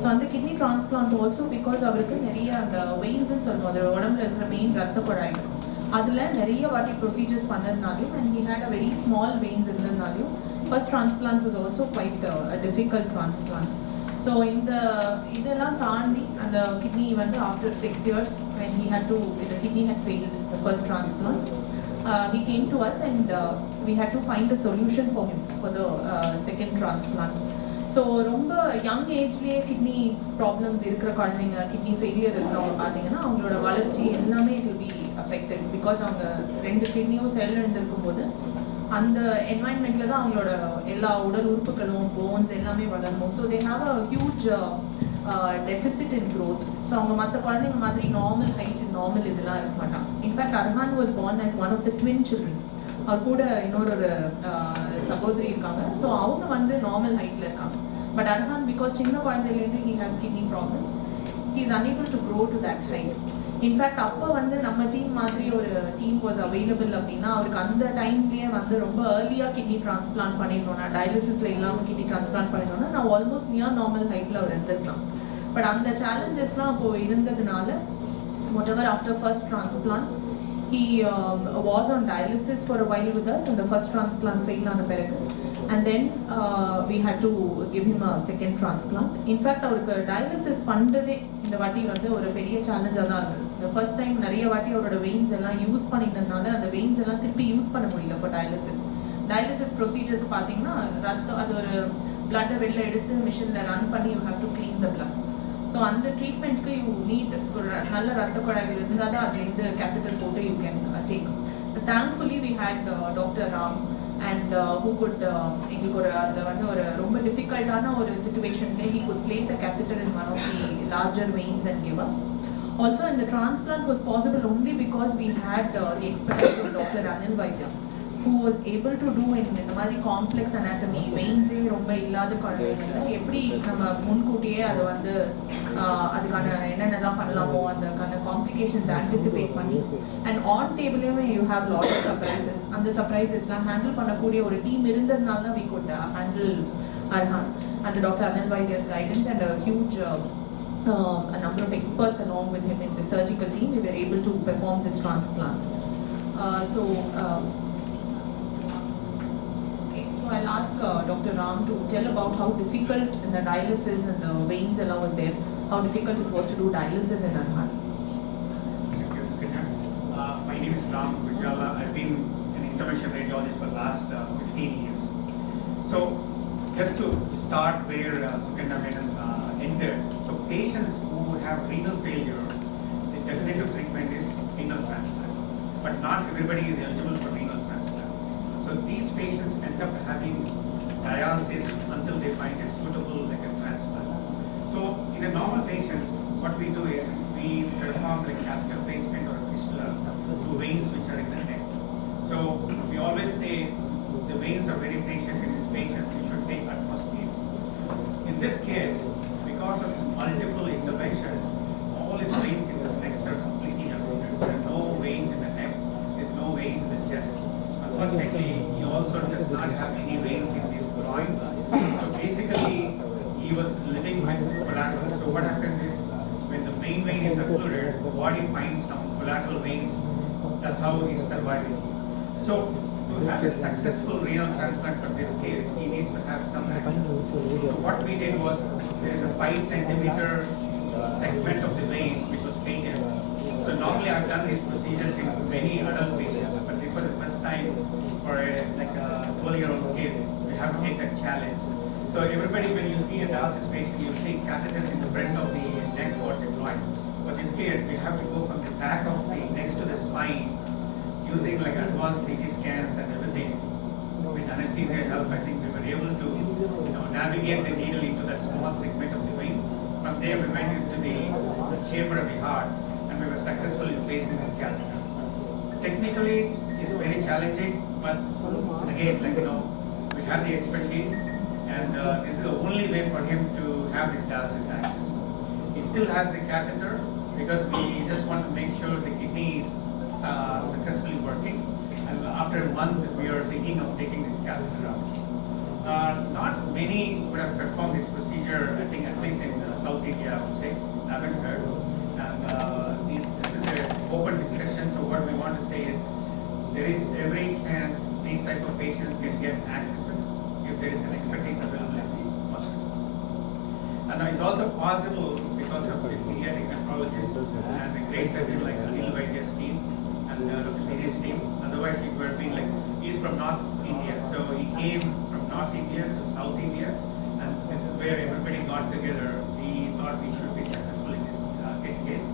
ஸோ அந்த kidney transplant also because அவருக்கு நிறைய அந்த வெயின்ஸ்ன்னு சொல்லுவோம், அது உடம்புல இருக்கிற மெயின் ரத்த குழாய்கள் அதில் நிறைய வாட்டி ப்ரொசீஜர்ஸ் பண்ணதுனாலையும் and he had a very small veins இருந்ததுனாலையும் first transplant was also quite difficult transplant. So இதெல்லாம் தாண்டி அந்த கிட்னி வந்து after 6 years when he had to, the kidney had failed the first transplant, he came to us and we had to find a solution for him for the second transplant. So ரொம்ப யங் ஏஜ்லேயே kidney problems இருக்கிற குழந்தைங்க, kidney failure இருக்கிறவங்க பார்த்தீங்கன்னா அவங்களோட வளர்ச்சி எல்லாமே it will be affected because அவங்க 2 கிட்னியும் செயலிழந்திருக்கும் போது அந்த என்வாயன்மெண்ட்டில் தான் அவங்களோட எல்லா உடல் உறுப்புகளும் போன்ஸ் எல்லாமே வளரணும். So they have a huge deficit in growth. So அவங்க மற்ற குழந்தைங்க மாதிரி நார்மல் ஹைட் நார்மல் இதெல்லாம் இருக்க மாட்டாங்க. இன்ஃபேக்ட் Arhaan was born as one of the twin children. அவர் கூட இன்னொரு சகோதரி இருக்காங்க. ஸோ அவங்க வந்து நார்மல் ஹைட்டில் இருக்காங்க. பட் அர்ஹான் பிகாஸ் சின்ன குழந்தையிலேருந்து he has kidney problems, he is unable to grow to that height. In fact அப்போ வந்து நம்ம டீம் மாதிரி ஒரு டீம் வாஸ் அவைலபிள் அப்படின்னா அவருக்கு அந்த டைம்லேயே வந்து ரொம்ப ஏர்லியாக கிட்னி டிரான்ஸ்பிளான்ட் பண்ணிடணும்னா, டயாலிசிஸில் இல்லாமல் கிட்னி டிரான்ஸ்பிளான்ட் பண்ணிடணும்னா நான் ஆல்மோஸ்ட் நியர் நார்மல் ஹைட்டில் அவர் இருந்திருக்கலாம். பட் அந்த சேலஞ்சஸ்லாம் அப்போது இருந்ததுனால whatever after first transplant he was on dialysis for a while with us and the first transplant failed on a peragu and then we had to give him a second transplant. In fact அவருக்கு dialysis பண்றதே இந்த வாட்டி வந்து ஒரு பெரிய சேலஞ்சா தான் இருக்கு. the first time நிறைய வாட்டி அவரோட வெயின்ஸ் எல்லாம் யூஸ் பண்ணிட்டதுனால அந்த வெயின்ஸ் எல்லாம் திருப்பி யூஸ் பண்ண முடியல for dialysis ப்ரொசீஜருக்கு பார்த்தீங்கன்னா ரத்தம் அது ஒரு பிளட்டை வெளில எடுத்து மிஷினில் ரன் பண்ணி you have to clean the blood. So அந்த ட்ரீட்மெண்ட்க்கு யூ நீட் ஒரு நல்ல ரத்த குழாய்கள் இருந்தால் தான் அதுலேருந்து கேத்தட்டர் போட்டு you can take. Thankfully we had doctor Ram and who could எங்களுக்கு ஒரு அந்த வந்து ஒரு ரொம்ப டிஃபிகல்ட்டான ஒரு சுச்சுவேஷன்லேயே he could place a catheter in one of the larger veins and give us. Also, and the transplant was possible only because we had the expertise of Dr. Renal Re-Transplant, who was able to do in the மாதிரி complex anatomy வெயின்ஸே ரொம்ப இல்லாத குழந்தைங்கள்ல எப்படி நம்ம முன்கூட்டியே அதை வந்து அதுக்கான என்னென்னலாம் பண்ணலாமோ அதுக்கான காம்ப்ளிகேஷன்ஸ் ஆன்டிசிபேட் பண்ணி அண்ட் ஆன் டேபிளையுமே you have lot of surprises. அந்த சர்ப்ரைசஸ்லாம் ஹேண்டில் பண்ணக்கூடிய ஒரு டீம் இருந்ததுனால தான் we could handle Arhaan and doctor Anil Vaidyar's guidance and huge a number of experts along with him in the surgical team. We were able to perform this transplant. So I'll ask Dr. Ram to tell about how difficult in the dialysis and the veins allow was there, how difficult it was to do dialysis in Arhan. Thank you, Sukanya. My name is Ram Gujala. I've been an interventional radiologist for the last 15 years. So just to start where Sukanya entered, so patients who have renal failure, the definitive treatment is renal transplant, but not everybody is eligible for renal transplant. So these patients end up having dialysis until they find it suitable like a transplant. So in a normal patients, what we do is we perform like catheter placement or a fistula through veins which are in the neck. So we always say the veins are very precious in these patients, you should take utmost care. In this case, because of his multiple interventions, all his veins in his neck are completely eroded. There are no veins in the neck, there's no veins in the chest. Unfortunately, he also does not have any veins in his groin. So basically, he was living with collaterals. So what happens is, when the main vein is occluded, the body finds some collateral veins. That's how he's surviving. So to have a successful renal transplant for this kid, he needs to have some access. So what we did was, there is a 5 centimeter segment of the vein which was painted. So normally I've done these procedures in many adult patients, but this was the first time for a 12-year-old kid. We have to take that challenge. So everybody, when you see a dialysis patient, you see catheters in the front of the neck or the groin. For this kid, we have to go from the back of the next to the spine, using like advanced CT scans and everything. With anesthesia help, I think we were able to navigate the needle into that small segment of the vein. From there, we went into the chamber of the heart, and we were successful in placing this catheter. Technically, it's very challenging, but again, we have the expertise, and this is the only way for him to have this dialysis access. He still has the catheter because we just want to make sure the kidney is successfully working, and after a month we are thinking of taking this catheter out. Not many would have performed this procedure, I think, at least in South is every chance these type of patients can get accesses if there is an expertise available in the hospitals. And it's also possible because of the pediatric nephrologist and the great surgeon like Renal Re-Transplant team and Dr. Dinesh team. Otherwise, it would have been like, he's from North India. So he came from North India to South India. And this is where everybody got together. We thought we should be successful in this case.